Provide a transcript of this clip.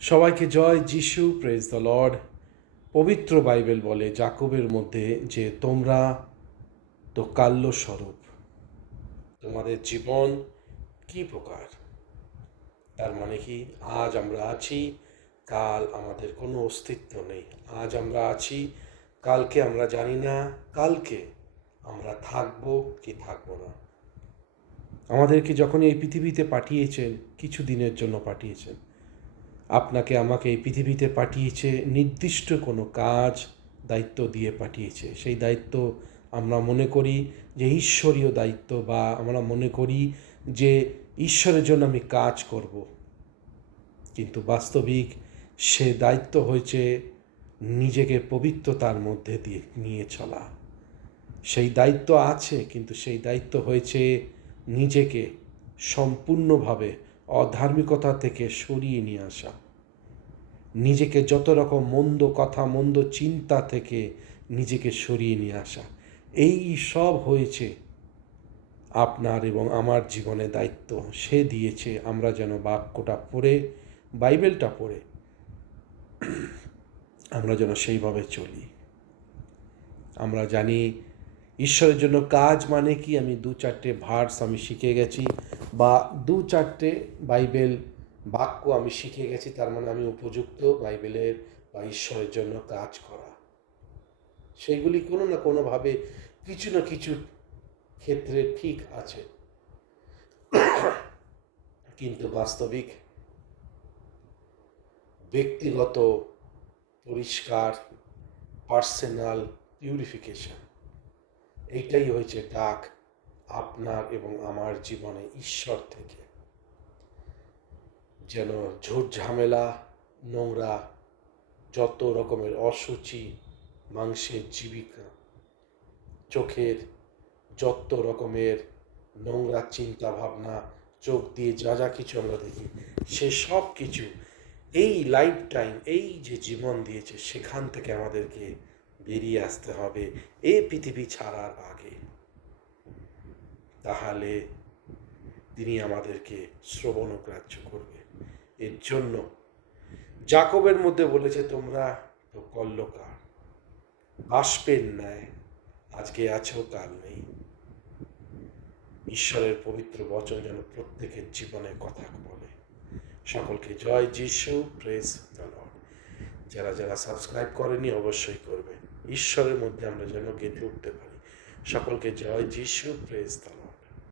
সবাইকে জয় যিশু প্রেজ দ্য লর্ড পবিত্র বাইবেল বলে জাকবের মধ্যে যে তোমরা তো কাল্য স্বরূপ তোমাদের জীবন কি প্রকার? তার মানে কি, আজ আমরা আছি, কাল আমাদের কোনো অস্তিত্ব নেই। আজ আমরা আছি, কালকে আমরা জানি না, কালকে আমরা থাকব কি থাকব না। আমাদেরকে যখন এই পৃথিবীতে পাঠিয়েছেন, কিছু দিনের জন্য পাঠিয়েছেন। আপনাকে আমাকে এই পৃথিবীতে পাঠিয়েছে নির্দিষ্ট কোনো কাজ, দায়িত্ব দিয়ে পাঠিয়েছে। সেই দায়িত্ব আমরা মনে করি যে ঈশ্বরীয় দায়িত্ব বা আমরা মনে করি যে ঈশ্বরের জন্য আমি কাজ করব। কিন্তু বাস্তবিক সে দায়িত্ব হয়েছে নিজেকে পবিত্রতার মধ্যে দিয়ে নিয়ে চলা। সেই দায়িত্ব আছে, কিন্তু সেই দায়িত্ব হয়েছে নিজেকে সম্পূর্ণভাবে অধার্মিকতা থেকে সরিয়ে নিয়ে আসা। নিজেকে যত রকম মন্দ কথা, মন্দ চিন্তা থেকে নিজেকে সরিয়ে নিয়ে আসা। এই সব হয়েছে আপনার এবং আমার জীবনে দায়িত্ব। সে দিয়েছে আমরা যেন বাক্যটা পড়ে, বাইবেলটা পড়ে। আমরা যেন সেইভাবে চলি। আমরা জানি ঈশ্বরের জন্য কাজ মানে কি? আমি দু চারটে ভার্স আমি শিখে গেছি। বা দু চারটে বাইবেল বাক্য আমি শিখে গেছি, তার মানে আমি উপযুক্ত বাইবেলের বা ঈশ্বরের জন্য কাজ করা। সেইগুলি কোনো না কোনোভাবে কিছু না কিছু ক্ষেত্রে ঠিক আছে। কিন্তু বাস্তবিক, ব্যক্তিগত, পরিষ্কার, পার্সোনাল পিউরিফিকেশন এইটাই হয়েছে ডাক। আপনার এবং আমার জীবনে ঈশ্বর থেকে। যেন ঝুট ঝামেলা, নোংরা, যত রকমের অসুচি মাংসের জীবিকা, চোখের যত রকমের নোংরা চিন্তা ভাবনা চোখ দিয়ে যা যা কিছু আমরা দেখি, সে সব কিছু এই লাইফ টাইম এই যে জীবন দিয়েছে, সেখান থেকে আমাদেরকে বেরিয়ে আসতে হবে। এই পৃথিবী ছাড়ার আগে। তাহলে তিনি আমাদেরকে শ্রবণগ্রাহ্য করবে। এর জন্য জাকবের মধ্যে বলেছে, তোমরা তো কল্লকার। আসবেন ন্যায় আজকে আছো, কাল নেই। ঈশ্বরের পবিত্র বচন যেন প্রত্যেকের জীবনে কথা বলে। সকলকে জয় যিশু প্রেস যারা যারা সাবস্ক্রাইব করেনি, অবশ্যই করবে। ঈশ্বরের মধ্যে আমরা যেন গেঁথে উঠতে পারি। সকলকে জয় যিশু প্রেস